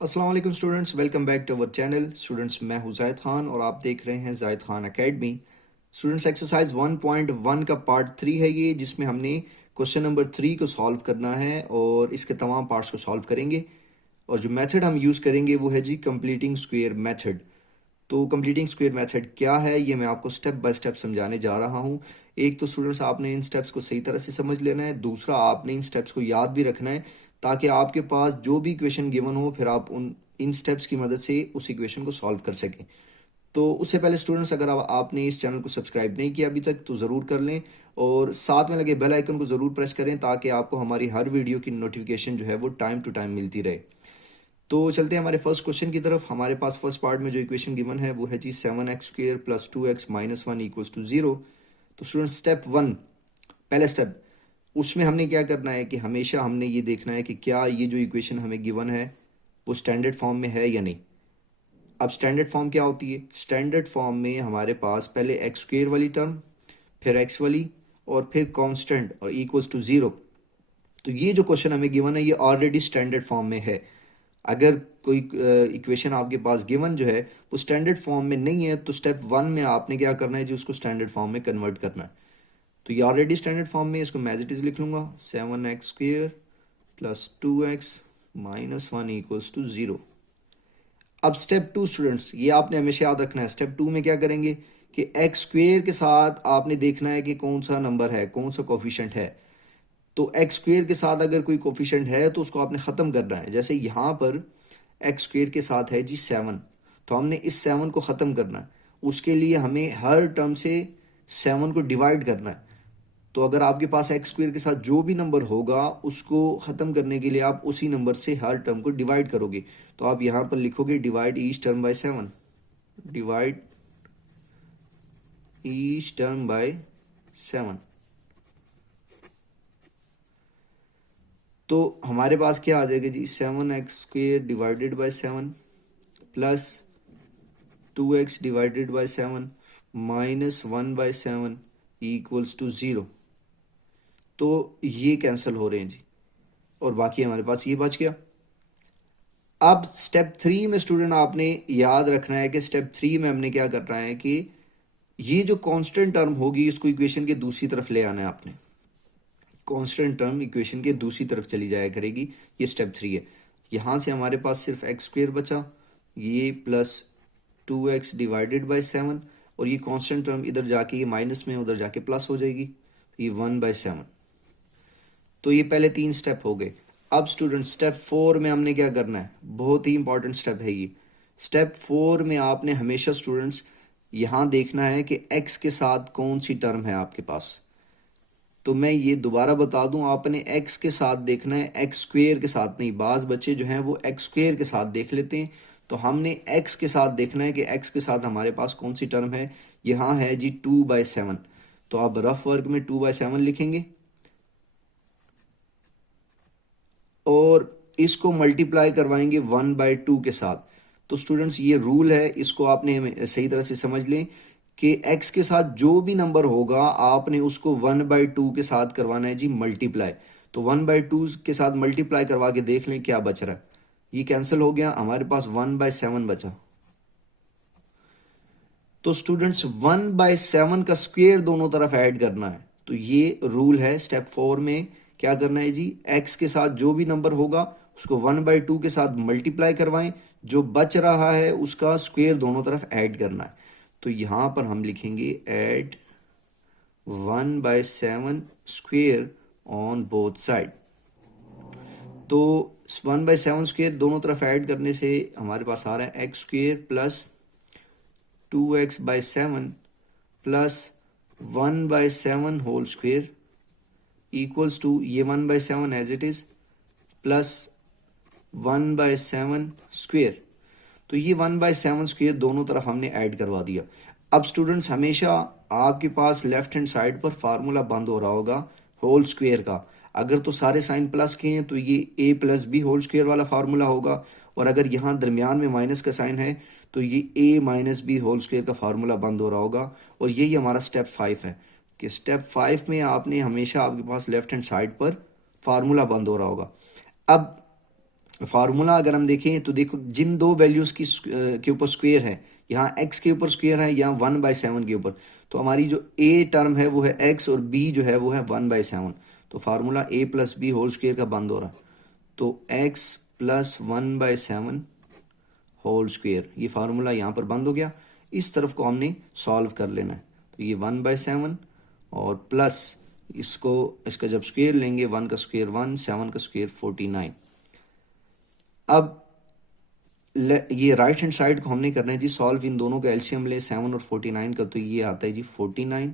अस्सलाम वालेकुम students, welcome back to our channel. Students, मैं हूं जायद खान और आप देख रहे हैं जायद खान एकेडमी। स्टूडेंट्स, एक्सरसाइज 1.1 का पार्ट 3 है ये, जिसमें हमने क्वेश्चन नंबर 3 को सॉल्व करना है और इसके तमाम पार्ट्स को सॉल्व करेंगे। और जो मेथड हम यूज़ करेंगे वो है जी कंप्लीटिंग स्क्वायर मेथड। तो कंप्लीटिंग स्क्वायर मेथड क्या है ये मैं आपको स्टेप बाय स्टेप समझाने जा रहा हूँ। एक तो स्टूडेंट्स आपने इन स्टेप्स को सही तरह से समझ लेना है, दूसरा आपने इन स्टेप्स को याद भी रखना है ताकि आपके पास जो भी इक्वेशन गिवन हो फिर आप उन इन स्टेप्स की मदद से उस इक्वेशन को सॉल्व कर सकें। तो उससे पहले स्टूडेंट्स, अगर आपने इस चैनल को सब्सक्राइब नहीं किया अभी तक तो ज़रूर कर लें और साथ में लगे बेल आइकन को ज़रूर प्रेस करें ताकि आपको हमारी हर वीडियो की नोटिफिकेशन जो है वो टाइम टू टाइम मिलती रहे। तो चलते हैं हमारे फर्स्ट क्वेश्चन की तरफ। हमारे पास फर्स्ट पार्ट में जो इक्वेशन गिवन है वो है जी 7x² plus 2x-1 equals to 0। तो स्टूडेंट स्टेप 1, पहले स्टेप, उसमें हमने क्या करना है कि हमेशा हमने ये देखना है कि क्या ये जो इक्वेशन हमें गिवन है वो स्टैंडर्ड फॉर्म में है या नहीं। अब स्टैंडर्ड फॉर्म क्या होती है? स्टैंडर्ड फॉर्म में हमारे पास पहले x² वाली टर्म, फिर x वाली, और फिर कांस्टेंट और इक्वल्स टू 0। तो ये जो क्वेश्चन हमें गिवन है ये ऑलरेडी स्टैंडर्ड फॉर्म में है। अगर कोई इक्वेशन आपके पास गिवन जो है वो स्टैंडर्ड फॉर्म में नहीं है तो स्टेप 1 में आपने क्या करना है जी, उसको स्टैंडर्ड फॉर्म में कन्वर्ट करना है। तो ये ऑलरेडी स्टैंडर्ड फॉर्म में, इसको मैं एज इट इज लिख लूँगा 7x² plus 2x-1 equals to 0। अब स्टेप 2 स्टूडेंट्स, ये आपने हमेशा याद रखना है। स्टेप 2 में क्या करेंगे कि x² के साथ आपने देखना है कि कौन सा नंबर है, कौन सा कोफिशेंट है। तो x² के साथ अगर कोई कोफिशेंट है तो उसको आपने ख़त्म करना है। जैसे यहाँ पर x² के साथ है जी 7, तो हमने इस 7 को ख़त्म करना है। उसके लिए हमें हर टर्म से 7 को डिवाइड करना है। तो अगर आपके पास x² के साथ जो भी नंबर होगा उसको ख़त्म करने के लिए आप उसी नंबर से हर टर्म को डिवाइड करोगे। तो आप यहाँ पर लिखोगे divide each term by 7, divide each term by 7। तो हमारे पास क्या आ जाएगा जी, 7x² divided by 7 plus 2x divided by 7 minus 1/7 equals to 0। तो ये कैंसिल हो रहे हैं जी और बाकी हमारे पास ये बच गया। अब स्टेप 3 में स्टूडेंट आपने याद रखना है कि स्टेप 3 में हमने क्या करना है कि ये जो कांस्टेंट टर्म होगी इसको इक्वेशन के दूसरी तरफ ले आना है आपने। कांस्टेंट टर्म इक्वेशन के दूसरी तरफ चली जाया करेगी। ये स्टेप 3 है। यहाँ से हमारे पास सिर्फ x² बचा, ये प्लस 2x डिवाइडेड बाय 7, और ये कांस्टेंट टर्म इधर जाके ये माइनस में उधर जाके प्लस हो जाएगी, ये 1/7। तो ये पहले 3 स्टेप हो गए। अब स्टूडेंट स्टेप 4 में हमने क्या करना है, बहुत ही इंपॉर्टेंट स्टेप है ये। स्टेप 4 में आपने हमेशा स्टूडेंट्स यहाँ देखना है कि x के साथ कौन सी टर्म है आपके पास। तो मैं ये दोबारा बता दूं, आपने x के साथ देखना है, x² के साथ नहीं। बाज बच्चे जो हैं वो x² के साथ देख लेते हैं, तो हमने x के साथ देखना है कि x के साथ हमारे पास कौन सी टर्म है। यहाँ है जी 2/7, तो आप रफ वर्क में 2/7 लिखेंगे और इसको मल्टीप्लाई करवाएंगे 1/2 के साथ। तो स्टूडेंट्स ये रूल है, इसको आपने सही तरह से समझ लें कि x के साथ जो भी नंबर होगा आपने उसको 1/2 के साथ करवाना है जी मल्टीप्लाई। तो 1/2 के साथ मल्टीप्लाई करवा के देख लें क्या बच रहा है। ये कैंसिल हो गया, हमारे पास 1/7 बचा। तो स्टूडेंट्स 1/7 का स्क्वेयर दोनों तरफ ऐड करना है। तो ये रूल है स्टेप 4 में। क्या करना है जी, x के साथ जो भी नंबर होगा उसको 1/2 के साथ मल्टीप्लाई करवाएं, जो बच रहा है उसका स्क्वेयर दोनों तरफ ऐड करना है। तो यहां पर हम लिखेंगे add 1/7 square on both side. तो 1/7 स्क्वेयर दोनों तरफ ऐड करने से हमारे पास आ रहा है x² plus 2x/7 plus 1/7 whole square equals to ये 1/7 as it is plus 1/7 square. तो ये 1/7 स्क्वेयर दोनों तरफ हमने ऐड करवा दिया। अब स्टूडेंट्स हमेशा आपके पास लेफ्ट हैंड साइड पर फार्मूला बंद हो रहा होगा होल स्क्वेयर का। अगर तो सारे साइन प्लस के हैं तो ये a plus B whole square वाला फार्मूला होगा, और अगर यहाँ दरमियान में माइनस का साइन है तो ये a minus B whole square का फार्मूला बंद हो रहा होगा। और यही हमारा स्टेप 5 है कि स्टेप 5 में आपने हमेशा आपके पास लेफ्ट हैंड साइड पर फार्मूला बंद हो रहा होगा। अब फार्मूला अगर हम देखें तो देखो जिन दो वैल्यूज़ की के ऊपर स्क्वेयर है, यहाँ x के ऊपर स्क्वेयर है, यहाँ 1/7 के ऊपर, तो हमारी जो a टर्म है वो है x और b जो है वो है 1/7। तो formula a plus B whole square का बंद हो रहा, तो x प्लस 1/7 होल स्क्वेयर, ये फार्मूला यहाँ पर बंद हो गया। इस तरफ को हमने सॉल्व कर लेना है, तो ये 1/7 और प्लस इसको, इसका जब स्क्वेयर लेंगे 1 का स्क्वेयर 1, 7 का स्क्वेयर 49। अब ये राइट हैंड साइड को हमने करना है जी सॉल्व, इन दोनों का एलसीएम ले 7 और 49 का, तो ये आता है जी 49।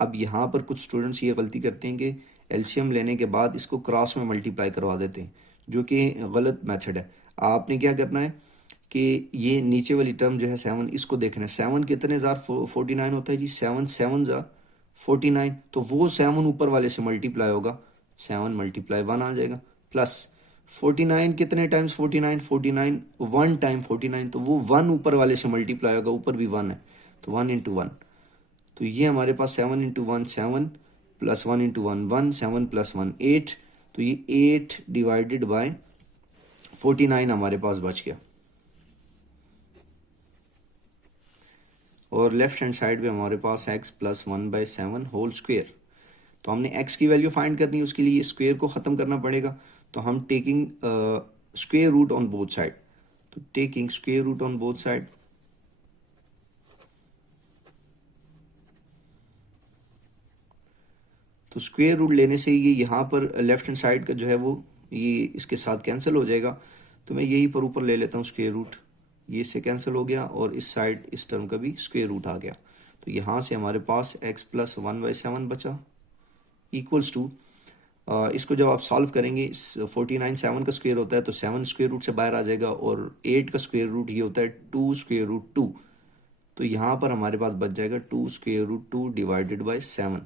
अब यहाँ पर कुछ स्टूडेंट्स ये गलती करते हैं कि एलसीएम लेने के बाद इसको क्रॉस में मल्टीप्लाई करवा देते हैं, जो कि गलत मेथड है। आपने क्या करना है कि ये नीचे वाली टर्म जो है 7, इसको देखना है 7 कितने ज़ार 49 होता है जी, 7 7 ज़ार 49, तो वो 7 ऊपर वाले से मल्टीप्लाई होगा, 7 मल्टीप्लाई 1 आ जाएगा, प्लस 49 कितने टाइम्स 49, 49 1 टाइम 49, तो वो 1 ऊपर वाले से मल्टीप्लाई होगा, ऊपर भी 1 है, तो 1 इंटू 1, तो ये हमारे पास 7 इंटू 1 7 प्लस 1 इंटू 1 1, 7 प्लस 1 8, तो ये 8 डिवाइडेड बाय 49 हमारे पास बच गया। और लेफ्ट हैंड साइड पे हमारे पास x प्लस 1/7 होल स्क्वेयर, तो हमने x की वैल्यू फाइंड करनी है, उसके लिए स्क्वेयर को ख़त्म करना पड़ेगा, तो हम taking square root on both side, तो taking square root on both side, तो स्क्वेयर रूट लेने से ये यहाँ पर लेफ्ट हैंड साइड का जो है वो ये इसके साथ कैंसिल हो जाएगा, तो मैं यही पर ऊपर ले लेता हूँ स्क्वेयर रूट, ये इससे कैंसिल हो गया और इस साइड इस टर्म का भी स्क्वेयर रूट आ गया, तो यहाँ से हमारे पास x प्लस 1/7 बचा इक्वल्स टू, इसको जब आप सॉल्व करेंगे 49 7 का स्क्वेयर होता है, तो 7 स्क्वेयर रूट से बाहर आ जाएगा, और 8 का स्क्वेयर रूट ये होता है 2 स्क्वेयर रूट 2, तो यहाँ पर हमारे पास बच जाएगा 2 स्क्वेयर रूट 2 डिवाइडेड बाई 7।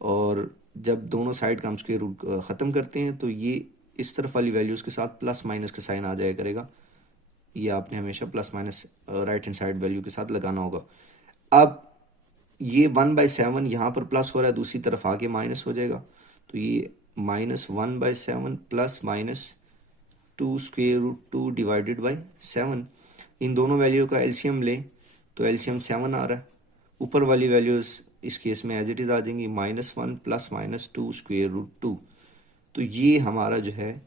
और जब दोनों साइड का हम स्क्वेयर रूट ख़त्म करते हैं तो ये इस तरफ वाली वैल्यूज़ के साथ प्लस माइनस का साइन आ जाया करेगा, ये आपने हमेशा plus minus right hand side value के साथ लगाना होगा। अब ये 1/7 यहाँ पर प्लस हो रहा है, दूसरी तरफ आके माइनस हो जाएगा, तो ये -1/7 plus minus 2 square root 2 divided by 7, इन दोनों वैल्यू का एलसीएम ले तो एलसीएम 7 आ रहा है, ऊपर वाली वैल्यूज़ इस केस में एज इट इज़ आ जाएंगी -1 प्लस -2 स्क्वेयर रूट 2, तो ये हमारा जो है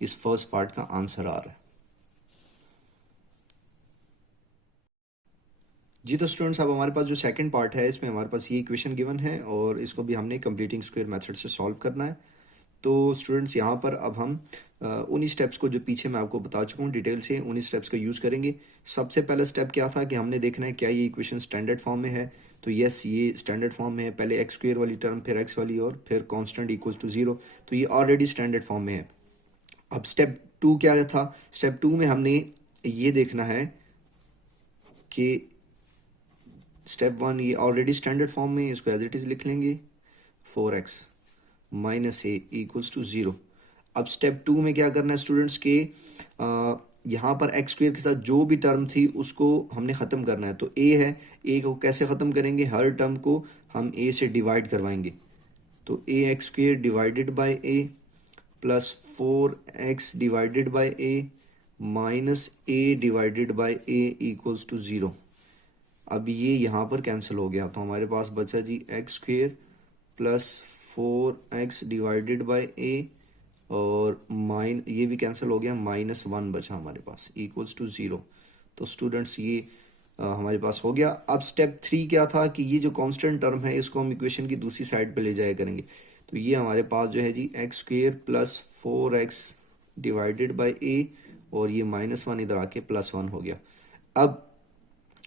इस फर्स्ट पार्ट का आंसर आ रहा है। जी तो स्टूडेंट्स, अब हमारे पास जो सेकंड पार्ट है इसमें हमारे पास ये इक्वेशन गिवन है और इसको भी हमने कंप्लीटिंग स्क्वायर मेथड से सॉल्व करना है। तो स्टूडेंट्स यहाँ पर अब हम उन्हीं स्टेप्स को जो पीछे मैं आपको बता चुका हूँ डिटेल से, उन्हीं स्टेप्स का यूज़ करेंगे। सबसे पहला स्टेप क्या था कि हमने देखना है क्या ये इक्वेशन स्टैंडर्ड फॉर्म में है, तो यस ये स्टैंडर्ड फॉर्म में है, पहले एक्स स्क्वेयर वाली टर्म फिर एक्स वाली और फिर कांस्टेंट इक्वल्स टू 0, तो ये ऑलरेडी स्टैंडर्ड फॉर्म में है। अब स्टेप 2 क्या था, स्टेप 2 में हमने ये देखना है कि स्टेप 1 ये ऑलरेडी स्टैंडर्ड फॉर्म में, इसको एज इट इज़ लिख लेंगे 4x minus A equals to 0। अब स्टेप 2 में क्या करना है स्टूडेंट्स के, यहाँ पर एक्स स्क्वेयर के साथ जो भी टर्म थी उसको हमने ख़त्म करना है, तो ए है, ए को कैसे ख़त्म करेंगे, हर टर्म को हम ए से डिवाइड करवाएंगे, तो a x square divided by a plus 4x divided by a minus a divided by a equals to 0। अब ये यहाँ पर कैंसिल हो गया, तो हमारे पास बचा जी x square plus 4x divided by a और ये भी कैंसिल हो गया, -1 बचा हमारे पास इक्वल्स टू 0। तो स्टूडेंट्स ये हमारे पास हो गया। अब स्टेप 3 क्या था कि ये जो कांस्टेंट टर्म है इसको हम इक्वेशन की दूसरी साइड पे ले जाया करेंगे, तो ये हमारे पास जो है जी x square plus 4x divided by a और ये -1 इधर आके +1 हो गया। अब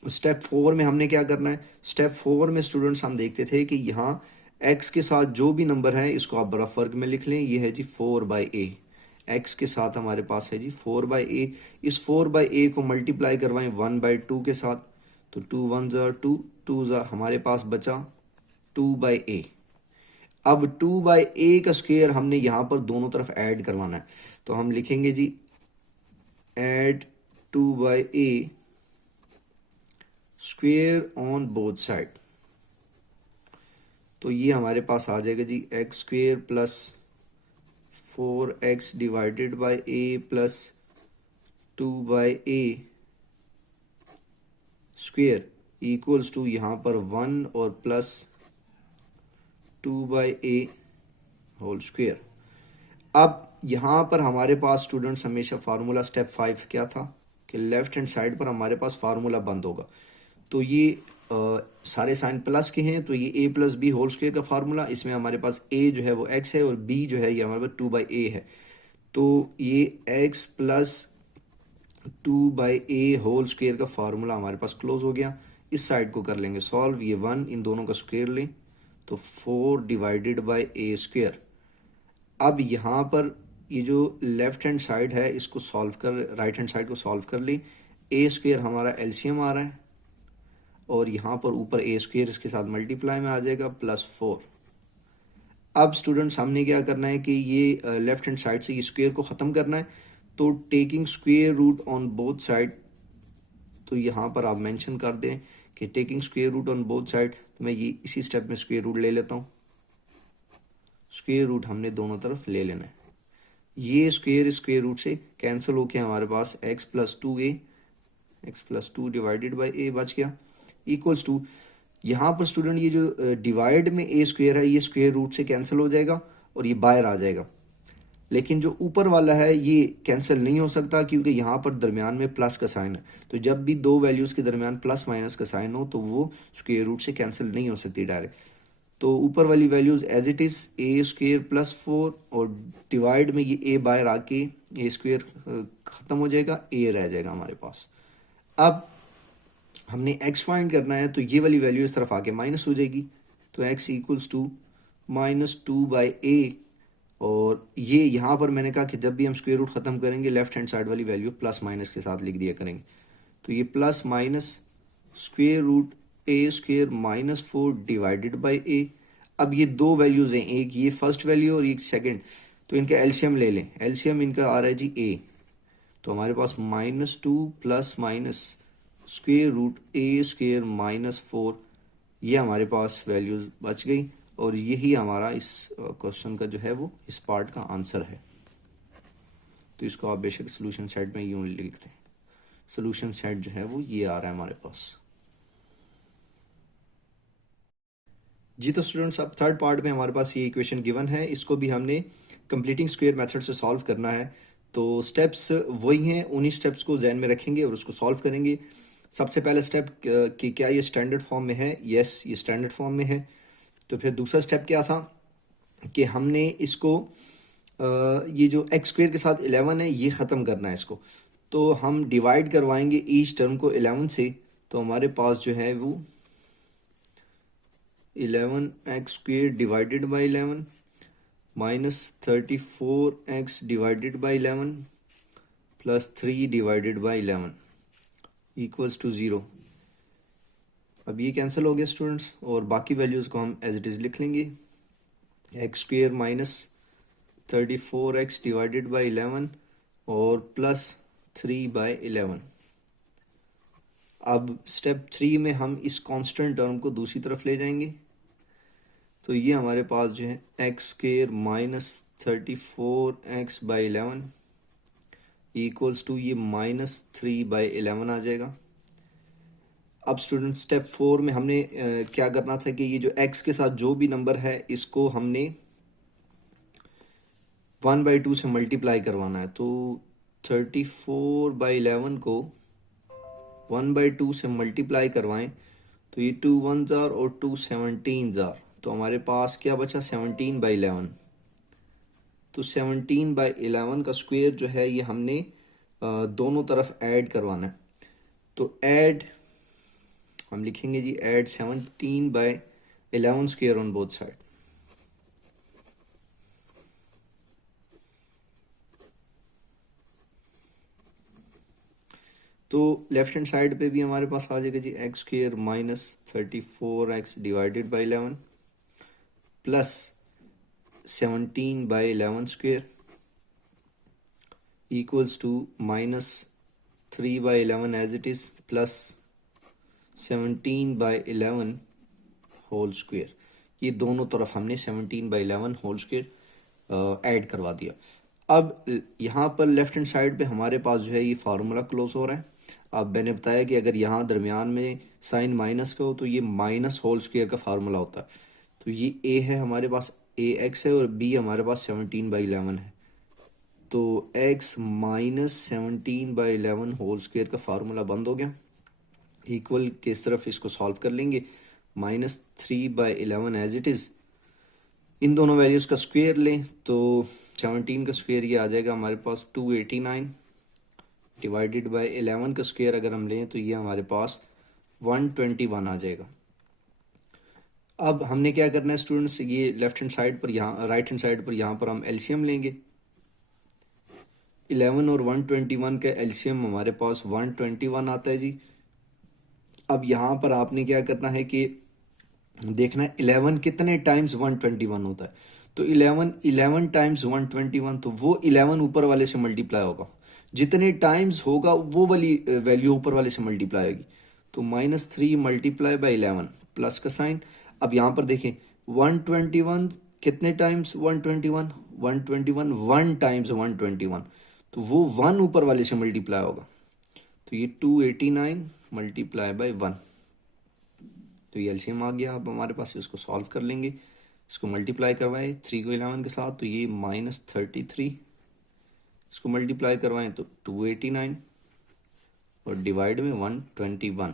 स्टेप 4 में हमने क्या करना है, स्टेप 4 में स्टूडेंट्स हम देखते थे कि यहाँ x के साथ जो भी नंबर है इसको आप बड़ा वर्ग में लिख लें, ये है जी 4/a, x के साथ हमारे पास है जी 4/a, इस 4/a को मल्टीप्लाई करवाएं 1/2 के साथ, तो 2 1 ज़ार 2 2 ज़ार हमारे पास बचा 2/a। अब 2/a का स्क्वेयर हमने यहाँ पर दोनों तरफ ऐड करवाना है, तो हम लिखेंगे जी add 2/a square on both side, तो ये हमारे पास आ जाएगा जी x square plus 4x divided by a plus 2/a square equals to यहाँ पर 1 और प्लस 2/a होल स्क्वेयर। अब यहाँ पर हमारे पास स्टूडेंट्स हमेशा फार्मूला स्टेप 5 क्या था कि लेफ्ट हैंड साइड पर हमारे पास फार्मूला बंद होगा। तो ये सारे साइन प्लस के हैं, तो ये ए प्लस बी होल स्क्वेयर का फार्मूला, इसमें हमारे पास ए जो है वो एक्स है और बी जो है ये हमारे पास 2/a है। तो ये X plus 2/a whole square का फार्मूला हमारे पास क्लोज हो गया। इस साइड को कर लेंगे सॉल्व, ये 1 इन दोनों का स्क्वेयर लें तो 4 डिवाइडेड बाई ए स्क्वेयर। अब यहाँ पर ये जो लेफ्ट हैंड साइड है इसको सॉल्व कर, राइट हैंड साइड को सॉल्व कर ली। ए स्क्वेयर हमारा एलसीएम आ रहा है और यहाँ पर ऊपर ए स्क्वेयर इसके साथ मल्टीप्लाई में आ जाएगा प्लस 4। अब स्टूडेंट्स हमने क्या करना है कि ये लेफ्ट हैंड साइड से ये स्क्वेयर को ख़त्म करना है, तो taking square root on both side, तो यहाँ पर आप मेंशन कर दें कि taking square root on both side. तो मैं ये इसी स्टेप में स्क्वेयर रूट ले लेता हूँ। स्क्वेयर रूट हमने दोनों तरफ ले लेना है। ये स्क्वेयर रूट से कैंसिल होके हमारे पास x plus 2a, x plus 2 divided by a बच गया इक्वल्स टू, यहाँ पर स्टूडेंट ये जो डिवाइड में a स्क्वेयर है ये स्क्वेयर रूट से कैंसिल हो जाएगा और ये बाहर आ जाएगा। लेकिन जो ऊपर वाला है ये कैंसिल नहीं हो सकता क्योंकि यहाँ पर दरमियान में प्लस का साइन है। तो जब भी दो वैल्यूज़ के दरमियान प्लस माइनस का साइन हो तो वो स्क्वेयर रूट से कैंसिल नहीं हो सकती डायरेक्ट। तो ऊपर वाली values as it is a square plus 4 और डिवाइड में ये ए बाहर आके ए स्क्वेयर ख़त्म हो जाएगा, ए रह जाएगा हमारे पास। अब हमने x फाइंड करना है, तो ये वाली वैल्यू इस तरफ आके माइनस हो जाएगी, तो x इक्वल्स टू -2/a। और ये यहाँ पर मैंने कहा कि जब भी हम स्क्वेयर रूट ख़त्म करेंगे लेफ्ट हैंड साइड वाली वैल्यू प्लस माइनस के साथ लिख दिया करेंगे। तो ये plus minus square root a square -4 divided by a. अब ये दो वैल्यूज़ हैं, एक ये फर्स्ट वैल्यू और एक सेकंड, तो इनका एलसीएम ले लें। एलसीएम इनका आ रहा है जी ए, तो हमारे पास -2 plus minus square root a square -4, ये हमारे पास वैल्यूज़ बच गई और यही हमारा इस क्वेश्चन का जो है वो इस पार्ट का आंसर है। तो इसको आप बेशक सोल्यूशन सेट में यूँ लिखते हैं। सोल्यूशन सेट जो है वो ये आ रहा है हमारे पास। जी तो स्टूडेंट्स अब थर्ड पार्ट में हमारे पास ये इक्वेशन गिवन है, इसको भी हमने कंप्लीटिंग स्क्वायर मेथड से सॉल्व करना है। तो स्टेप्स वही हैं, उन्हीं स्टेप्स को जहन में रखेंगे और उसको सॉल्व करेंगे। सबसे पहला स्टेप कि क्या ये स्टैंडर्ड फॉर्म में है, यस ये स्टैंडर्ड फॉर्म में है। तो फिर दूसरा स्टेप क्या था कि हमने इसको ये जो एक्स स्क्वेयर के साथ 11 है ये ख़त्म करना है इसको। तो हम डिवाइड करवाएंगे ईच टर्म को 11 से, तो हमारे पास जो है वो 11x square divided by 11 -34x divided by 11 plus 3 divided by 11 equals to 0। अब ये कैंसिल हो गया स्टूडेंट्स और बाकी वैल्यूज़ को हम एज इट इज़ लिख लेंगे। X square -34x divided by 11 और प्लस 3/11। अब स्टेप 3 में हम इस कांस्टेंट टर्म को दूसरी तरफ ले जाएंगे, तो ये हमारे पास जो है x square -34x/11 equals to ये -3/11 आ जाएगा। अब स्टूडेंट स्टेप 4 में हमने क्या करना था कि ये जो x के साथ जो भी नंबर है इसको हमने 1/2 से मल्टीप्लाई करवाना है। तो 34/11 को 1/2 से मल्टीप्लाई करवाएं तो ये 2 1s आर और 2 17s आर, तो हमारे पास क्या बचा 17/11। तो 17/11 का स्क्वायर जो है ये हमने दोनों तरफ ऐड करवाना है। तो ऐड हम लिखेंगे जी add 17/11 square on both side. तो लेफ्ट हैंड साइड पे भी हमारे पास आ जाएगा जी x square -34x divided by 11 plus 17/11 square equals to -3/11 as it is plus 17/11 whole square. ये दोनों तरफ हमने 17/11 होल स्क्वेयर ऐड करवा दिया। अब यहाँ पर लेफ्ट हैंड साइड पे हमारे पास जो है ये फार्मूला क्लोज हो रहा है। अब मैंने बताया कि अगर यहाँ दरमियान में साइन माइनस का हो तो ये माइनस होल स्क्वायर का फार्मूला होता है। तो ये ए है हमारे पास, ए एक्स है, और बी हमारे पास 17/11 है। तो एक्स माइनस 17/11 होल स्क्वायर का फार्मूला बंद हो गया। इक्वल के इस तरफ इसको सॉल्व कर लेंगे, -3/11 एज इट इज़। इन दोनों वैल्यूज़ का स्क्वायर लें तो 17 का स्क्वायर ये आ जाएगा हमारे पास 289, डिवाइडेड बाय 11 का स्क्वायर अगर हम लें तो ये हमारे पास 121 आ जाएगा। अब हमने क्या करना है स्टूडेंट्स, ये लेफ्ट हैंड साइड पर, यहाँ राइट हैंड साइड पर, यहाँ पर हम एलसीएम लेंगे। 11 और 121 का एलसीएम हमारे पास 121 आता है जी। अब यहाँ पर आपने क्या करना है कि देखना है 11 कितने टाइम्स 121 होता है। तो 11 टाइम्स 121, तो वो 11 ऊपर वाले से मल्टीप्लाई होगा, जितने टाइम्स होगा वो वाली वैल्यू ऊपर वाले से मल्टीप्लाई होगी। तो -3 मल्टीप्लाई बाय 11 प्लस का साइन। अब यहाँ पर देखें 121 कितने टाइम्स 121, 121 1 टाइम्स 121, तो वो 1 ऊपर वाले से मल्टीप्लाई होगा। तो ये 289 मल्टीप्लाई बाय 1, तो ये एलसीएम आ गया। अब हमारे पास इसको सॉल्व कर लेंगे, इसको मल्टीप्लाई करवाएं 3 को 11 के साथ, तो ये -33, इसको मल्टीप्लाई करवाएं तो 289 और डिवाइड में 121।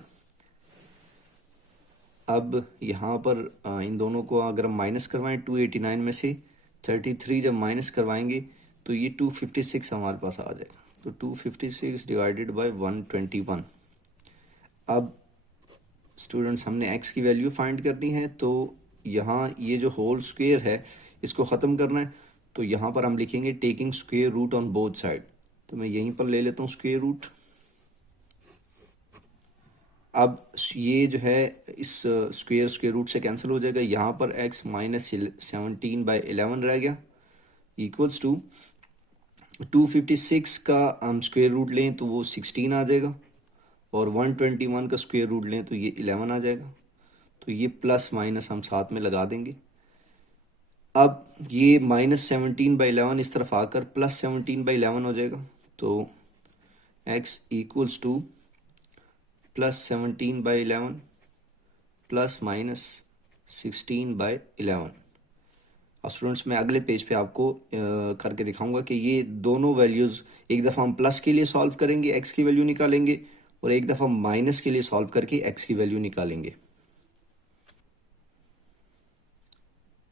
अब यहाँ पर इन दोनों को अगर हम माइनस करवाएं 289 में से 33 जब माइनस करवाएंगे तो ये 256 हमारे पास आ जाएगा। तो 256 डिवाइडेड बाय 121। अब स्टूडेंट्स हमने x की वैल्यू फाइंड करनी है, तो यहाँ ये जो होल स्क्वायर है इसको ख़त्म करना है। तो यहाँ पर हम लिखेंगे taking square root on both side. तो मैं यहीं पर ले लेता हूँ स्क्वायर रूट। अब ये जो है इस स्क्वायर रूट से कैंसिल हो जाएगा। यहाँ पर x -17/11 रह गया, इक्वल्स टू 256 का हम स्क्वायर रूट लें तो वो 16 आ जाएगा, और 121 का स्क्वायर रूट लें तो ये 11 आ जाएगा। तो ये प्लस माइनस हम साथ में लगा देंगे। अब ये -17/11 इस तरफ आकर +17/11 हो जाएगा। तो x equals to +17/11 plus minus 16/11। अब स्टूडेंट्स मैं अगले पेज पे आपको करके दिखाऊंगा कि ये दोनों वैल्यूज़ एक दफ़ा हम प्लस के लिए सॉल्व करेंगे, x की वैल्यू निकालेंगे, और एक दफ़ा माइनस के लिए सॉल्व करके x की वैल्यू निकालेंगे।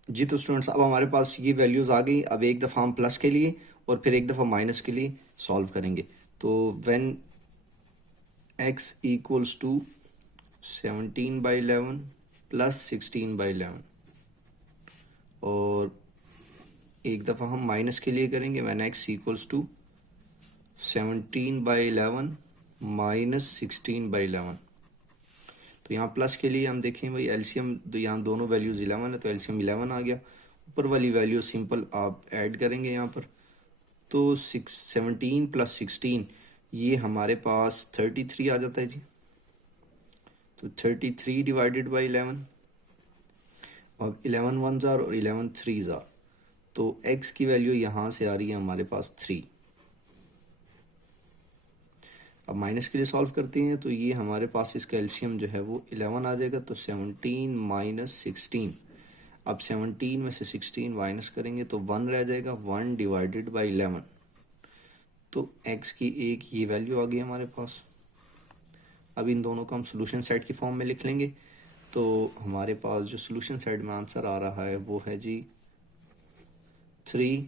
जी तो स्टूडेंट्स अब हमारे पास ये वैल्यूज़ आ गई। अब एक दफ़ा हम प्लस के लिए और फिर एक दफ़ा माइनस के लिए सॉल्व करेंगे। तो when x equals to 17/11 plus 16/11, और एक दफ़ा हम माइनस के लिए करेंगे when x equals to 17/11 minus 16/11। तो यहाँ प्लस के लिए हम देखें भाई एलसीएम, तो यहाँ दोनों वैल्यूज़ 11 है तो एलसीएम 11 आ गया। ऊपर वाली वैल्यू सिंपल आप ऐड करेंगे यहाँ पर, तो 17 + 16 ये हमारे पास 33 आ जाता है जी। तो 33 डिवाइडेड बाई 11, अब 11 1 ज़ार और 11 3 ज़ार, तो x की वैल्यू यहाँ से आ रही है हमारे पास 3। अब माइनस के लिए सॉल्व करते हैं तो ये हमारे पास इसका एलसीएम जो है वो 11 आ जाएगा। तो 17 माइनस 16, अब 17 में से 16 माइनस करेंगे तो 1 रह जाएगा, 1 डिवाइडेड बाई 11। तो x की एक ये वैल्यू आ गई हमारे पास। अब इन दोनों को हम सोल्यूशन सेट की फॉर्म में लिख लेंगे। तो हमारे पास जो सोल्यूशन सेट में आंसर आ रहा है वो है जी 3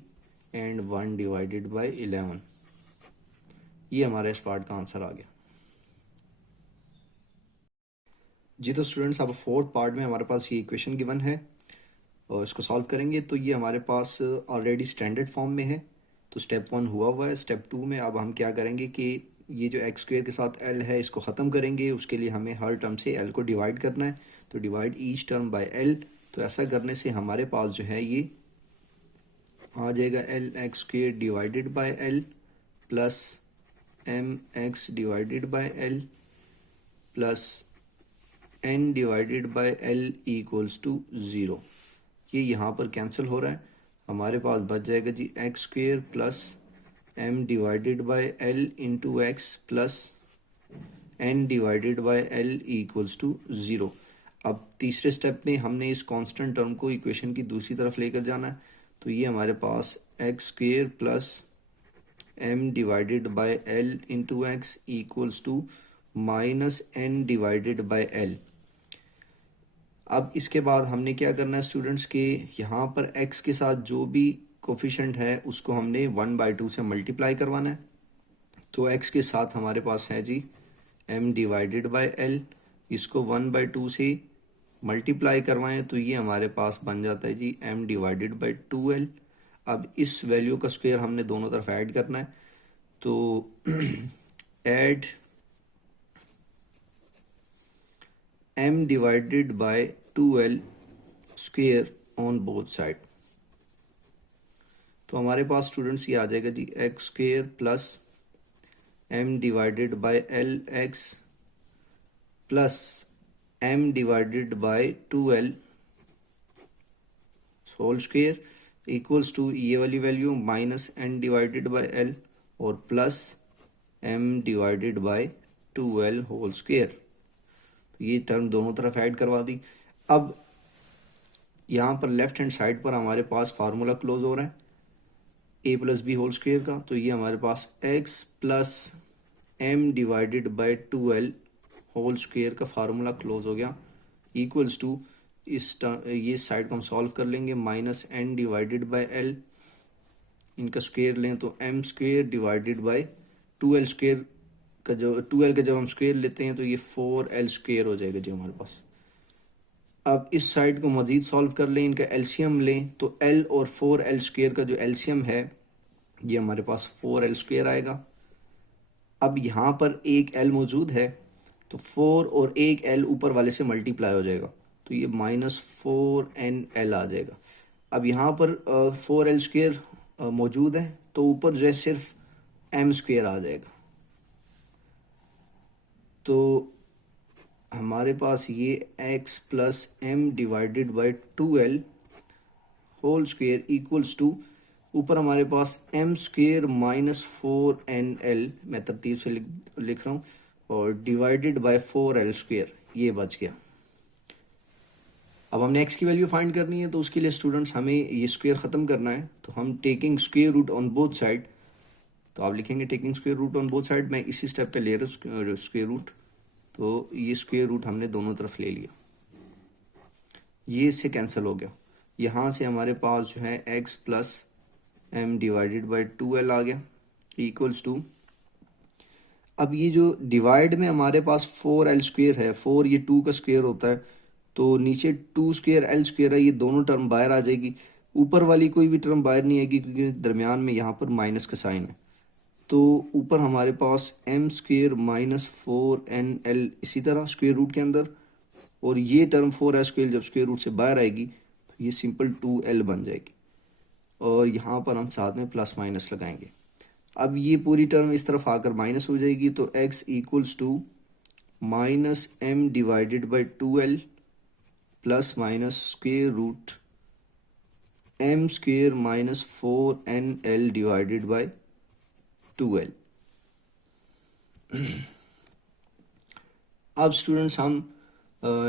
एंड 1 डिवाइडेड बाई 11। ये हमारे इस पार्ट का आंसर आ गया जी। तो स्टूडेंट्स अब फोर्थ पार्ट में हमारे पास ये इक्वेशन गिवन है और इसको सॉल्व करेंगे। तो ये हमारे पास ऑलरेडी स्टैंडर्ड फॉर्म में है। तो स्टेप 1 हुआ है। स्टेप 2 में अब हम क्या करेंगे कि ये जो x स्क्वायर के साथ l है इसको ख़त्म करेंगे। उसके लिए हमें हर टर्म से l को डिवाइड करना है। तो divide each term bye l। तो ऐसा करने से हमारे पास जो है ये आ जाएगा lx square divided by l plus mx divided by l plus n divided by l equals to 0। ये यहाँ पर कैंसिल हो रहा है। हमारे पास बच जाएगा जी x square plus M divided by l into x plus n divided by l equals to zero. अब तीसरे स्टेप में हमने इस कांस्टेंट टर्म को इक्वेशन की दूसरी तरफ लेकर जाना है, तो ये हमारे पास x square plus M divided by l into x equals to minus N divided by l. अब इसके बाद हमने क्या करना है स्टूडेंट्स के यहाँ पर x के साथ जो भी कोफिशेंट है उसको हमने 1/2 से मल्टीप्लाई करवाना है। तो x के साथ हमारे पास है जी m डिवाइडेड बाय l, इसको 1/2 से मल्टीप्लाई करवाएं तो ये हमारे पास बन जाता है जी m डिवाइडेड बाय 2l। अब इस वैल्यू का स्क्वायर हमने दोनों तरफ ऐड करना है, तो add m divided by 2l square on both side. तो हमारे पास स्टूडेंट्स ये आ जाएगा जी x square plus m divided by l x plus m divided by 2l whole square equals to ये वाली value minus n divided by l और plus m divided by 2l whole square. ये term दोनों तरफ add करवा दी। अब यहाँ पर लेफ्ट हैंड साइड पर हमारे पास फार्मूला क्लोज हो रहा है a plus B whole square का, तो ये हमारे पास x plus M divided by 2l whole square का फार्मूला क्लोज हो गया इक्वल्स टू ये साइड को हम सॉल्व कर लेंगे minus N divided by L, इनका स्क्वायर लें तो M square divided by 2l square का जो 2l का जब हम स्क्वायर लेते हैं तो ये 4l स्क्वायर हो जाएगा जी हमारे पास। अब इस साइड को मज़ीद सॉल्व कर लें, इनका एलसीएम लें तो l और 4l स्क्वायर का जो एलसीएम है ये हमारे पास 4l स्क्वायर आएगा। अब यहाँ पर एक l मौजूद है तो 4 और एक l ऊपर वाले से मल्टीप्लाई हो जाएगा, तो ये -4nl आ जाएगा। अब यहाँ पर 4l स्क्वायर मौजूद है तो ऊपर जो है सिर्फ m स्क्वायर आ जाएगा। तो हमारे पास ये x plus M divided by 2l whole square equals to ऊपर हमारे पास m स्क्वायर -4nl, मैं तरतीब से लिख रहा हूँ, और डिवाइडेड बाय 4l स्क्वायर, ये बच गया। अब हमने x की वैल्यू फाइंड करनी है तो उसके लिए स्टूडेंट्स हमें ये स्क्वायर ख़त्म करना है, तो हम taking square root on both side, तो आप लिखेंगे taking square root on both side. मैं इसी स्टेप पे ले रहा हूँ स्क्वायर रूट, तो ये स्क्वायर रूट हमने दोनों तरफ ले लिया, ये इससे कैंसिल हो गया। यहाँ से हमारे पास जो है x plus M divided by 2l आ गया इक्वल्स टू, अब ये जो डिवाइड में हमारे पास 4l स्क्वायर है, 4 ये 2 का स्क्वायर होता है, तो नीचे 2 स्क्वायर l स्क्वायर है, ये दोनों टर्म बाहर आ जाएगी, ऊपर वाली कोई भी टर्म बाहर नहीं आएगी क्योंकि दरमियान में यहाँ पर माइनस का साइन है। तो ऊपर हमारे पास m स्क्वायर -4nl इसी तरह स्क्वायर रूट के अंदर, और ये टर्म 4l स्क्वायर जब स्क्वायर रूट से बाहर आएगी तो ये सिंपल 2l बन जाएगी, और यहाँ पर हम साथ में प्लस माइनस लगाएंगे। अब ये पूरी टर्म इस तरफ आकर माइनस हो जाएगी, तो x equals to minus M divided by 2l plus minus square root m square -4nl divided by 2l। अब स्टूडेंट्स हम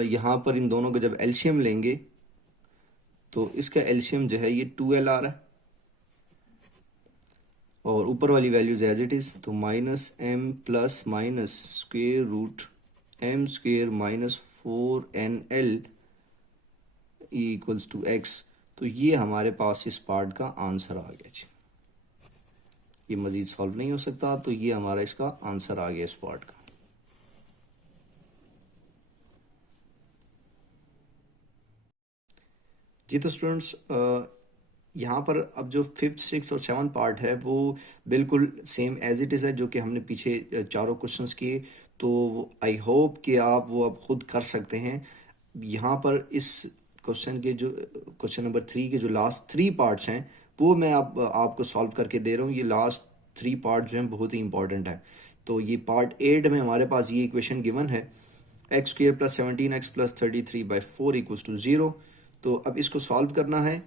यहाँ पर इन दोनों का जब एलसीएम लेंगे तो इसका एलसीएम जो है ये 2l आ रहा है, और ऊपर वाली वैल्यूज एज इट इज़, तो minus M plus minus square root M square -4nl equals to x। तो ये हमारे पास इस पार्ट का आंसर आ गया जी, ये मज़ीद सॉल्व नहीं हो सकता, तो ये हमारा इसका आंसर आ गया इस पार्ट का। जी तो स्टूडेंट्स यहाँ पर अब जो 5th 6th और 7th पार्ट है वो बिल्कुल सेम एज इट इज़ है जो कि हमने पीछे चारों क्वेश्चंस किए, तो आई होप कि आप वो अब खुद कर सकते हैं। यहाँ पर इस क्वेश्चन के जो क्वेश्चन नंबर 3 के जो लास्ट 3 पार्ट्स हैं वो मैं आपको सॉल्व करके दे रहा हूँ। ये लास्ट 3 पार्ट जो हैं बहुत ही इंपॉर्टेंट है। तो ये पार्ट 8 में हमारे पास ये इक्वेशन गिवन है X square plus 17x plus 33/4 equals to 0। तो अब इसको सॉल्व करना है,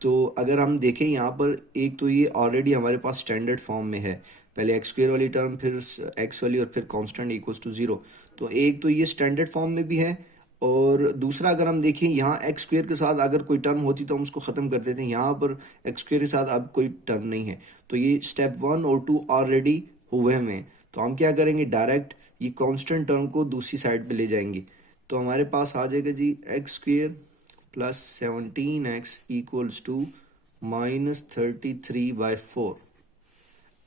तो अगर हम देखें यहाँ पर, एक तो ये ऑलरेडी हमारे पास स्टैंडर्ड फॉर्म में है, पहले एक्स स्क्वेयर वाली टर्म, फिर एक्स वाली, और फिर कांस्टेंट इक्वल्स टू ज़ीरो। तो एक तो ये स्टैंडर्ड फॉर्म में भी है, और दूसरा अगर हम देखें यहाँ एक्स स्क्वेयर के साथ अगर कोई टर्म होती तो हम उसको ख़त्म कर देते हैं, यहाँ पर एक्स स्क्वेयर के साथ अब कोई टर्म नहीं है, तो ये स्टेप 1 और 2 ऑलरेडी हुए हुए हैं। तो हम क्या करेंगे, डायरेक्ट ये कांस्टेंट टर्म को दूसरी साइड पे ले जाएंगे। तो हमारे पास आ जाएगा जी x square plus 17x equals to -33/4।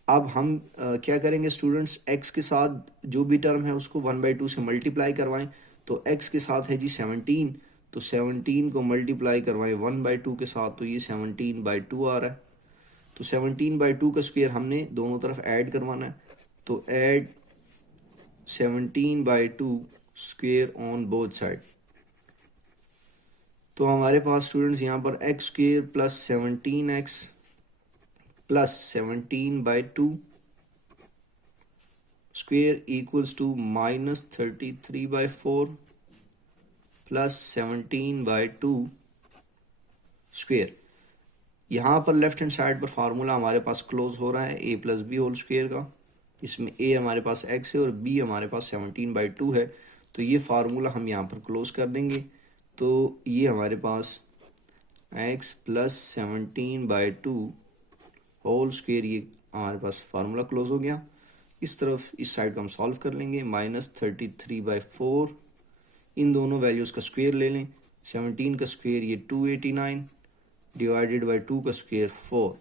अब हम क्या करेंगे स्टूडेंट्स, x के साथ जो भी टर्म है उसको 1/2 से मल्टीप्लाई करवाएं। तो x के साथ है जी 17, तो 17 को मल्टीप्लाई करवाएं 1/2 के साथ, तो ये 17/2 आ रहा है। तो 17/2 का स्क्वायर हमने दोनों तरफ ऐड करवाना है, तो add 17/2 square on both side. तो हमारे पास स्टूडेंट्स यहाँ पर X square plus 17x plus 17/2 square equals to -33/4 plus 17/2 square. यहाँ पर लेफ्ट हैंड साइड पर फार्मूला हमारे पास क्लोज हो रहा है a plus B whole square का। इसमें a हमारे पास x है और b हमारे पास 17/2 है, तो ये फार्मूला हम यहाँ पर क्लोज कर देंगे। तो ये हमारे पास x प्लस 17/2 होल स्क्वेयर, ये हमारे पास फार्मूला क्लोज हो गया। इस तरफ इस साइड को हम सॉल्व कर लेंगे, -33/4, इन दोनों वैल्यूज़ का स्क्वेयर ले लें। 17 का स्क्वेयर ये 289 डिवाइडेड बाई 2 का स्क्वेयर 4।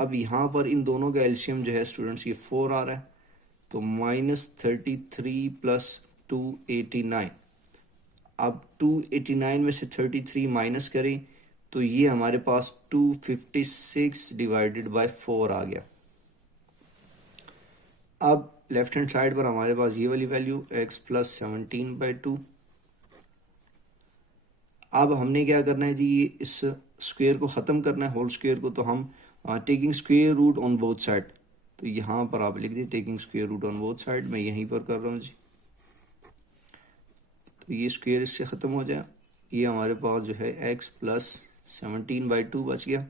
अब यहाँ पर इन दोनों का एलसीएम जो है स्टूडेंट्स ये 4 आ रहा है, तो -33 प्लस 289। अब 289 में से 33 माइनस करें तो ये हमारे पास 256 डिवाइडेड बाय 4 आ गया। अब लेफ्ट हैंड साइड पर हमारे पास ये वाली वैल्यू x प्लस 17/2। अब हमने क्या करना है जी, ये इस स्क्वेयर को ख़त्म करना है, होल स्क्वेयर को। तो हम taking square root on both side, तो यहाँ पर आप लिख दें taking square root on both side, मैं यहीं पर कर रहा हूँ जी। तो ये स्क्वेयर इससे ख़त्म हो जाए, ये हमारे पास जो है x प्लस 17/2 बच गया।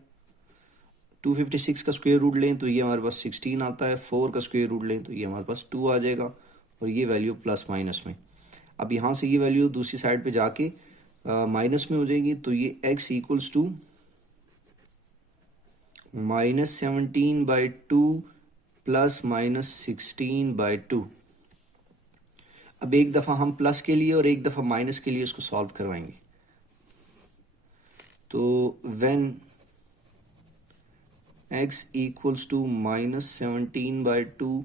256 का स्क्वेयर रूट लें तो ये हमारे पास 16 आता है, 4 का स्क्वेयर रूट लें तो ये हमारे पास 2 आ जाएगा, और ये वैल्यू प्लस माइनस में। अब यहाँ से ये वैल्यू दूसरी साइड पे जाके माइनस में हो जाएगी, तो ये x इक्वल्स टू -17/2 प्लस -16/2। अब एक दफ़ा हम प्लस के लिए और एक दफ़ा माइनस के लिए उसको सॉल्व करवाएंगे। तो when x equals to -17/2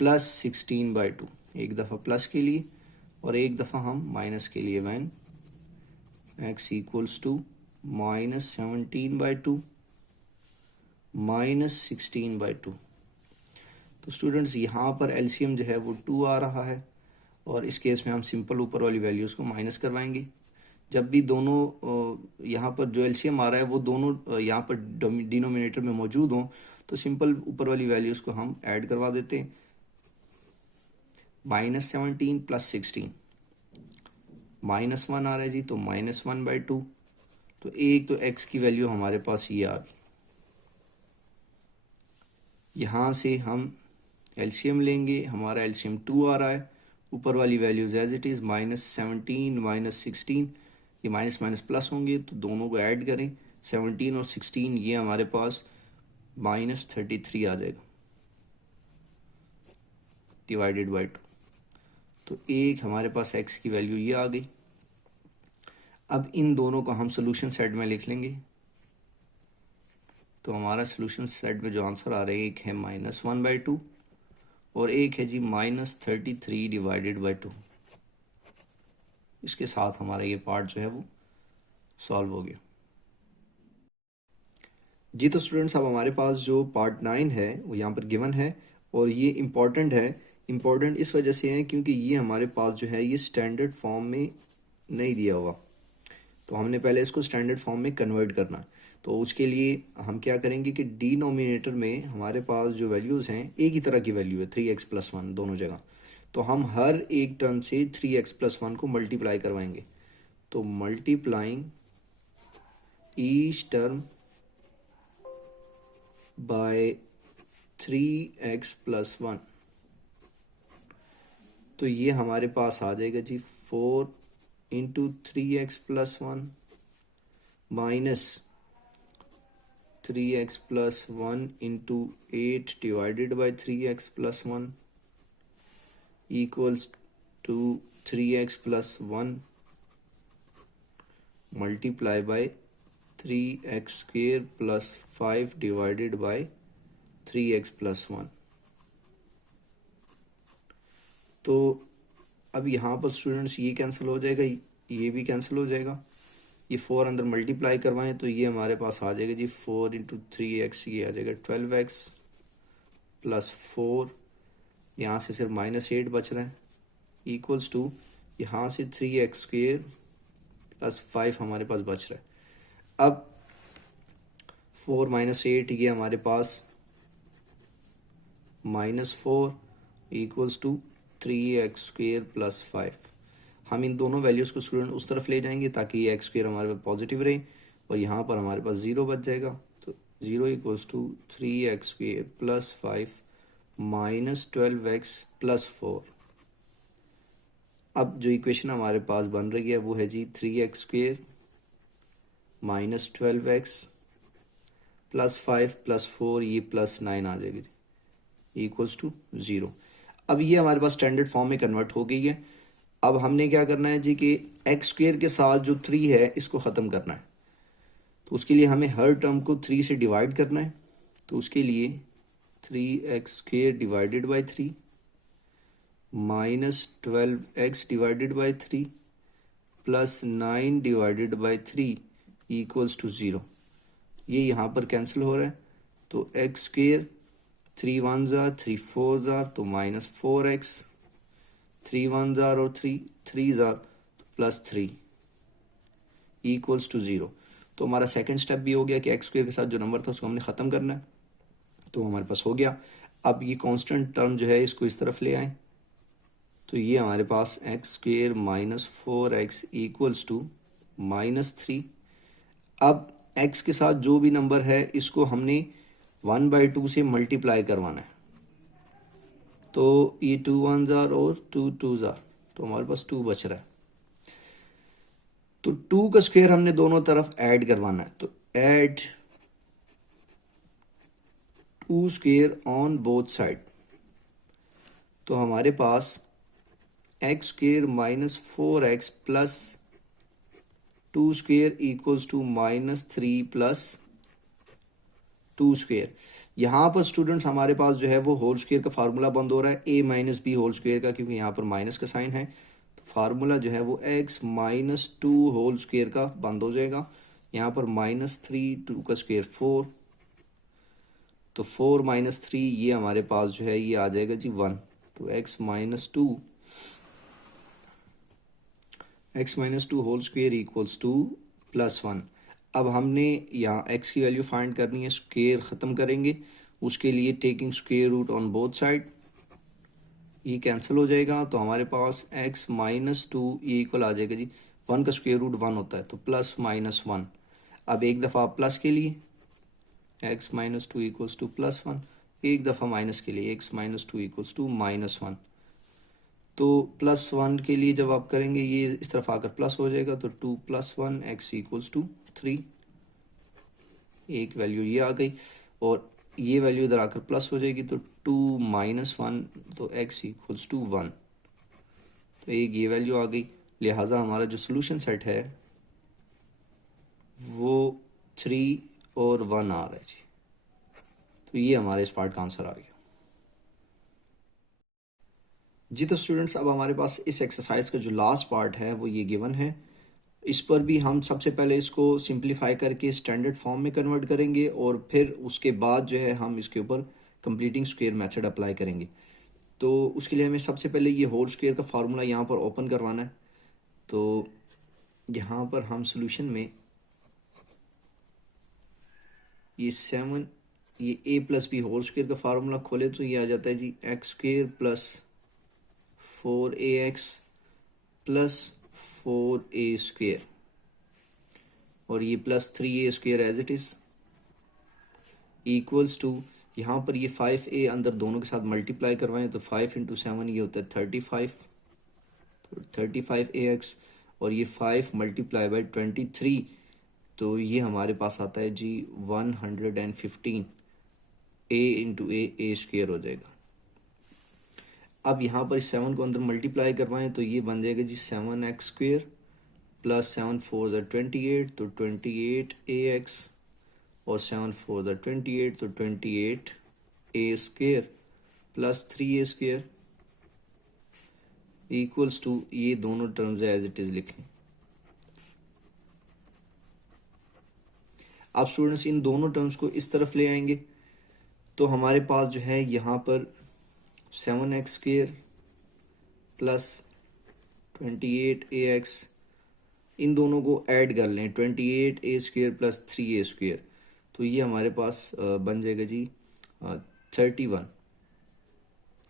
plus 16/2, एक दफ़ा प्लस के लिए और एक दफ़ा हम माइनस के लिए, व्हेन x इक्वल्स टू -17/2 -16/2। तो स्टूडेंट्स यहाँ पर एलसीएम जो है वो 2 आ रहा है, और इस केस में हम सिंपल ऊपर वाली वैल्यूज़ को माइनस करवाएंगे। जब भी दोनों यहाँ पर जो एलसीएम आ रहा है वो दोनों यहाँ पर डिनोमिनेटर में मौजूद हों, तो सिंपल ऊपर वाली वैल्यूज़ को हम ऐड करवा देते हैं। -17 प्लस 16 -1 आ रहा है जी, तो -1/2। तो एक तो x की वैल्यू हमारे पास ये आ गई। यहाँ से हम एलसीएम लेंगे, हमारा एलसीएम 2 आ रहा है, ऊपर वाली वैल्यूज एज इट इज़ -17 -16, ये माइनस माइनस प्लस होंगे तो दोनों को ऐड करें, 17 और 16, ये हमारे पास -33 आ जाएगा डिवाइडेड बाई 2। तो एक हमारे पास x की वैल्यू ये आ गई। अब इन दोनों को हम सोल्यूशन सेट में लिख लेंगे, तो हमारा सोल्यूशन सेट में जो आंसर आ रहा है, एक है -1/2 और एक है जी -33 डिवाइडेड बाई 2। इसके साथ हमारा ये पार्ट जो है वो सॉल्व हो गया जी। तो स्टूडेंट्स अब हमारे पास जो पार्ट 9 है वो यहाँ पर गिवन है, और ये इम्पॉर्टेंट है। इम्पॉर्टेंट इस वजह से है क्योंकि ये हमारे पास जो है ये स्टैंडर्ड फॉर्म में नहीं दिया हुआ, तो हमने पहले इसको स्टैंडर्ड फॉर्म में कन्वर्ट करना है। तो उसके लिए हम क्या करेंगे कि डिनोमिनेटर में हमारे पास जो वैल्यूज़ हैं एक ही तरह की वैल्यू है, 3x + 1 दोनों जगह, तो हम हर एक टर्म से 3x + 1 को मल्टीप्लाई करवाएंगे। तो multiplying each term bye 3x plus 1। तो ये हमारे पास आ जाएगा जी 4 into 3x plus 1 minus 3x plus 1 into 8 divided by 3x plus 1 equals to 3x plus 1 multiply by 3x square plus 5 divided by 3x plus 1। तो अब यहाँ पर स्टूडेंट्स ये कैंसिल हो जाएगा, ये भी कैंसिल हो जाएगा। ये 4 अंदर मल्टीप्लाई करवाएं तो ये हमारे पास आ जाएगा जी 4 इंटू 3x, ये आ जाएगा 12x प्लस 4, यहाँ से सिर्फ -8 बच रहा है, इक्वल्स टू यहाँ से 3x स्क्वेयर प्लस 5 हमारे पास बच रहा है। अब 4 - 8 ये हमारे पास -4 equals to 3x square plus 5। हम इन दोनों वैल्यूज़ को स्टूडेंट उस तरफ ले जाएंगे ताकि ये एक्स स्क्वेयर हमारे पास पॉजिटिव रहे और यहाँ पर हमारे पास 0 बच जाएगा। तो 0 equals to 3x square plus 5 minus 12x plus 4। अब जो इक्वेशन हमारे पास बन रही है वो है जी 3x square minus 12x plus 5 plus 4, ये प्लस 9 आ जाएगी इक्वल्स टू 0। अब ये हमारे पास स्टैंडर्ड फॉर्म में कन्वर्ट हो गई है। अब हमने क्या करना है जी कि एक्स स्क्वेयर के साथ जो 3 है इसको ख़त्म करना है। तो उसके लिए हमें हर टर्म को 3 से डिवाइड करना है। तो उसके लिए 3x square divided by 3 minus 12x divided by 3 plus 9 divided by 3 equals to 0। ये यहाँ पर कैंसिल हो रहा है। तो एक्स स्क्वेयर 3 1 ज़ार 3 4 ज़ार तो -4x, 3 1 ज़ार और 3 ज़ार प्लस 3 इक्वल्स टू 0। तो हमारा सेकंड स्टेप भी हो गया कि एक्स स्क्वेयर के साथ जो नंबर था उसको हमने ख़त्म करना है। तो हमारे पास हो गया। अब ये कांस्टेंट टर्म जो है इसको इस तरफ ले आए तो ये हमारे पास x square -4x equals to -3। अब x के साथ जो भी नंबर है इसको हमने 1/2 से मल्टीप्लाई करवाना है। तो ये 2 1 ज़ार और 2 2 ज़ार तो हमारे पास 2 बच रहा है। तो 2 का स्क्वायर हमने दोनों तरफ ऐड करवाना है। तो add 2 square on both side. तो हमारे पास x square -4x plus 2 square equals to -3 plus 2 square. यहाँ पर स्टूडेंट्स हमारे पास जो है वो होल स्क्वेयर का फार्मूला बंद हो रहा है a minus B whole square का, क्योंकि यहाँ पर माइनस का साइन है। तो फार्मूला जो है वो x -2 होल स्क्वेयर का बंद हो जाएगा। यहाँ पर -3 2 का स्क्वेयर 4, तो 4 - 3 ये हमारे पास जो है ये आ जाएगा जी 1। तो x -2 whole square equals to +1। अब हमने यहाँ x की वैल्यू फाइंड करनी है, स्क्वेयर ख़त्म करेंगे। उसके लिए taking square root on both side, ये कैंसिल हो जाएगा। तो हमारे पास x -2 ये इक्वल आ जाएगा जी 1 का स्क्वेयर रूट 1 होता है, तो प्लस -1। अब एक दफ़ा प्लस के लिए x -2 इक्वल्स टू +1, एक दफ़ा माइनस के लिए x -2 इक्वल्स टू -1। तो +1 के लिए जब आप करेंगे ये इस तरफ आकर प्लस हो जाएगा। तो 2 + 1 x इक्वल्स टू 3, एक वैल्यू ये आ गई और ये वैल्यू इधर आकर प्लस हो जाएगी। तो 2 - 1 तो x इक्वल्स टू 1, तो एक ये वैल्यू आ गई। लिहाजा हमारा जो सोल्यूशन सेट है वो 3 और 1 आ रहा है जी। तो ये हमारे इस पार्ट का आंसर आ गया जी। तो स्टूडेंट्स अब हमारे पास इस एक्सरसाइज का जो लास्ट पार्ट है वो ये गिवन है। इस पर भी हम सबसे पहले इसको सिंप्लीफाई करके स्टैंडर्ड फॉर्म में कन्वर्ट करेंगे और फिर उसके बाद जो है हम इसके ऊपर कंप्लीटिंग स्क्वायर मेथड अप्लाई करेंगे। तो उसके लिए हमें सबसे पहले ये होल स्क्वायर का फार्मूला यहाँ पर ओपन करवाना है। तो यहाँ पर हम सोल्यूशन में ये 7 ये a + b होल स्क्वायर का फार्मूला खोले तो ये आ जाता है जी x square plus 4ax plus 4a square और ये plus 3a² as it is equals to, यहाँ पर ये 5a अंदर दोनों के साथ मल्टीप्लाई करवाएं तो 5 × 7 ये होता है 35, तो 35ax, और ये 5 × 23, तो ये हमारे पास आता है जी 115, a हो जाएगा। अब यहाँ पर इस 7 को अंदर मल्टीप्लाई करवाएं तो ये बन जाएगा जी 7x² प्लस 7 4 28, तो 28ax, और 7 4 28, तो 28a² plus 3a² equals to, ये दोनों टर्म्स एज इट इज़ लिखें। आप स्टूडेंट्स इन दोनों टर्म्स को इस तरफ ले आएंगे तो हमारे पास जो है यहाँ पर 7x² प्लस 28ax, इन दोनों को ऐड कर लें 28a² प्लस 3a², तो ये हमारे पास बन जाएगा जी 31,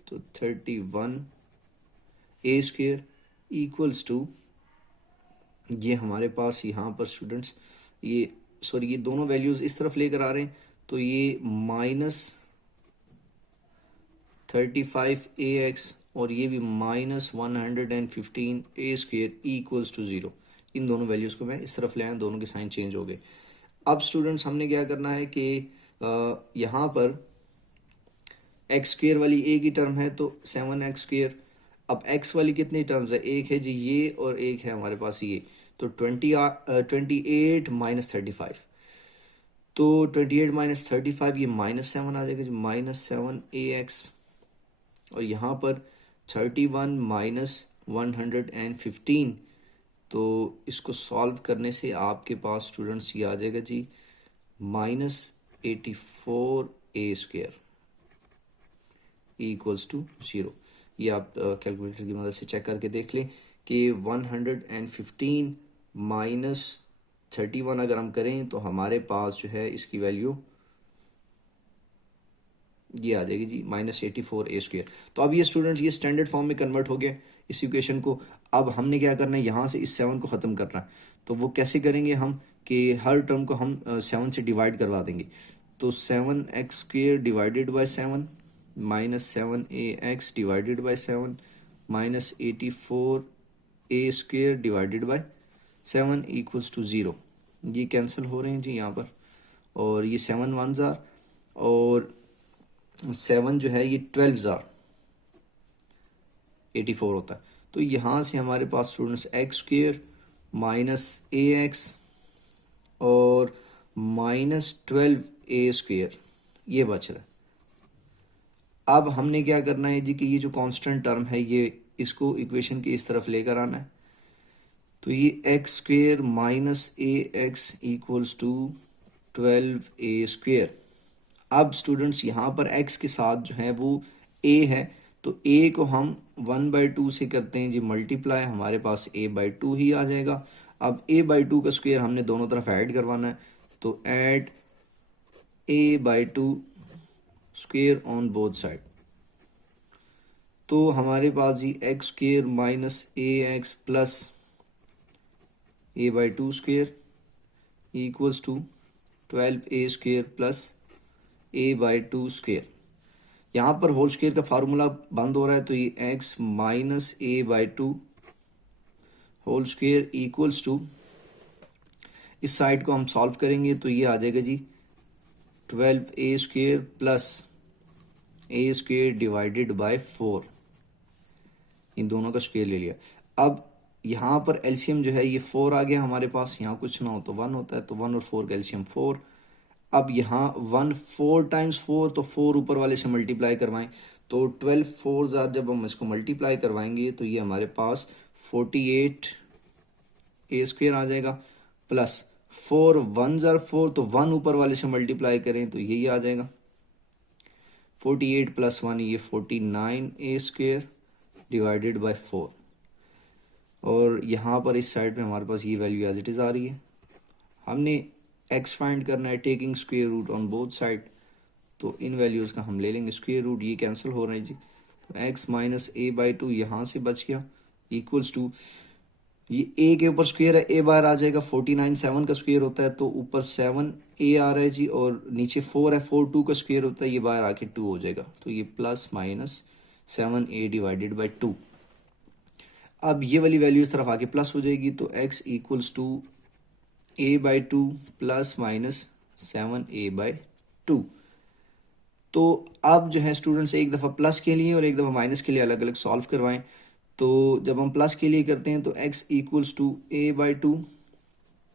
तो 31a² इक्वल्स टू, ये हमारे पास यहाँ पर स्टूडेंट्स ये सॉरी ये दोनों वैल्यूज़ इस तरफ लेकर आ रहे हैं तो ये -35ax और ये भी -115a² इक्वल्स टू 0। इन दोनों वैल्यूज़ को मैं इस तरफ ले आया, दोनों के साइन चेंज हो गए। अब स्टूडेंट्स हमने क्या करना है कि यहाँ पर x² वाली a की टर्म है तो 7x², अब x वाली कितनी टर्म्स है, एक है जी ये और एक है हमारे पास ये, तो 28 माइनस 35, तो 28 माइनस 35 ये -7 आ जाएगा जी, -7ax, और यहाँ पर 31 माइनस 115, तो इसको सॉल्व करने से आपके पास स्टूडेंट्स ये आ जाएगा जी -84a² इक्वल्स टू 0। ये आप कैलकुलेटर की मदद से चेक करके देख लें कि 115 माइनस 31 अगर हम करें तो हमारे पास जो है इसकी वैल्यू ये आ जाएगी जी -84a²। तो अब ये स्टूडेंट्स ये स्टैंडर्ड फॉर्म में कन्वर्ट हो गया इस इक्वेशन को। अब हमने क्या करना है, यहाँ से इस 7 को ख़त्म करना है, तो वो कैसे करेंगे हम कि हर टर्म को हम 7 से डिवाइड करवा देंगे, तो 7x² divided by 7 -7ax divided by 7 -84a² divided by 7 equals to 0। ये कैंसिल हो रहे हैं जी यहाँ पर, और ये 7 1s आर, और 7 जो है ये 12s आर 84 होता है। तो यहाँ से हमारे पास स्टूडेंट्स x² -ax और -12a² ये बच रहा है। अब हमने क्या करना है जी कि ये जो कांस्टेंट टर्म है ये इसको इक्वेशन के इस तरफ लेकर आना है, तो ये x² -ax equals to 12a²। अब स्टूडेंट्स यहाँ पर x के साथ जो है वो a है, तो a को हम 1/2 से करते हैं जी मल्टीप्लाई, हमारे पास a/2 ही आ जाएगा। अब a/2 का स्क्वायर हमने दोनों तरफ ऐड करवाना है, तो add a/2 square on both side, तो हमारे पास जी x² -ax plus a/2 square equals to 12a² plus a/2 square. यहाँ पर होल स्क्वायर का फार्मूला बंद हो रहा है, तो ये x minus a/2 whole square equals to, इस साइड को हम सॉल्व करेंगे तो ये आ जाएगा जी 12a² plus a² divided by 4, इन दोनों का स्क्वायर ले लिया। अब यहाँ पर एलसीएम जो है ये 4 आ गया हमारे पास, यहाँ कुछ ना हो तो 1 होता है, तो 1 और 4 का एलसीएम 4। अब यहाँ 1 4 टाइम्स 4, तो 4 ऊपर वाले से मल्टीप्लाई करवाएं, तो 12 4s आर, जब हम इसको मल्टीप्लाई करवाएंगे तो ये हमारे पास 48a² आ जाएगा, प्लस 4 1s आर 4, तो 1 ऊपर वाले से मल्टीप्लाई करें तो यही आ जाएगा 48 प्लस 1 ये 49a² डिवाइडेड बाय 4, और यहाँ पर इस साइड पे हमारे पास ये वैल्यू एज इट इज़ आ रही है। हमने x फाइंड करना है taking square root on both side, तो इन वैल्यूज़ का हम ले लेंगे स्क्वायर रूट, ये कैंसिल हो रहे हैं जी, तो x माइनस a/2 यहाँ से बच गया इक्वल्स टू ये ए के ऊपर स्क्वायर है, ए बाहर आ जाएगा, 49 7 का स्क्वायर होता है तो ऊपर 7 ए आ रहा है जी, और नीचे 4 है, 4 2 का स्क्वायर होता है, ये बाहर आके 2 हो जाएगा, तो ये plus minus 7a divided by 2। अब ये वाली वैल्यू इस तरफ आके प्लस हो जाएगी, तो x equals to a by 2 plus minus 7a/2। तो अब जो है स्टूडेंट्स एक दफ़ा प्लस के लिए और एक दफ़ा माइनस के लिए अलग अलग सॉल्व करवाएं। तो जब हम प्लस के लिए करते हैं तो x equals to a/2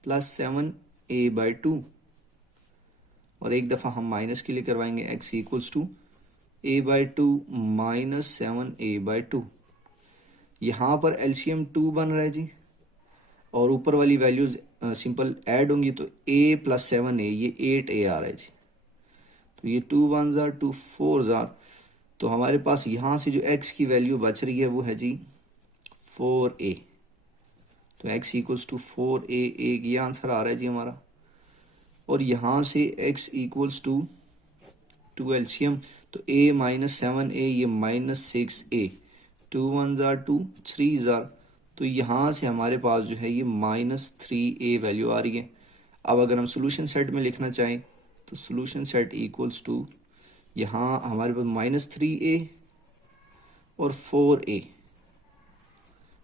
plus 7a/2, और एक दफ़ा हम माइनस के लिए करवाएंगे x equals to a/2 minus 7a/2। यहाँ पर एलसीएम 2 बन रहा है जी, और ऊपर वाली वैल्यूज सिंपल ऐड होंगी, तो a प्लस 7a ये 8a आ रहा है जी। तो ये 2 1 जार 2 4 जार, तो हमारे पास यहाँ से जो x की वैल्यू बच रही है वो है जी 4a। तो x इक्वल्स टू 4a, एक ये आंसर आ रहा है जी हमारा। और यहाँ से x इक्वल्स टू एलसीएम, तो a माइनस 7a ये माइनस 6a, 2 1 जार 2 3 जार, तो यहाँ से हमारे पास जो है ये -3a वैल्यू आ रही है। अब अगर हम सोल्यूशन सेट में लिखना चाहें तो सोल्यूशन सेट इक्वल्स टू, यहाँ हमारे पास -3a और 4a,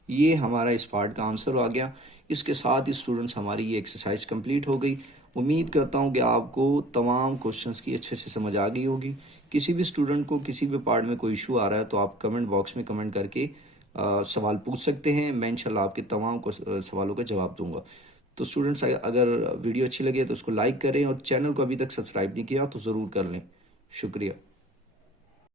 ये हमारा इस पार्ट का आंसर आ गया। इसके साथ ही स्टूडेंट्स हमारी ये एक्सरसाइज कंप्लीट हो गई। उम्मीद करता हूँ कि आपको तमाम क्वेश्चंस की अच्छे से समझ आ गई होगी। किसी भी स्टूडेंट को किसी भी पार्ट में कोई इशू आ रहा है तो आप कमेंट बॉक्स में कमेंट करके सवाल पूछ सकते हैं। मैं इंशाल्लाह आपके तमाम सवालों का जवाब दूंगा। तो स्टूडेंट्स अगर वीडियो अच्छी लगे तो उसको लाइक करें, और चैनल को अभी तक सब्सक्राइब नहीं किया तो ज़रूर कर लें। शुक्रिया।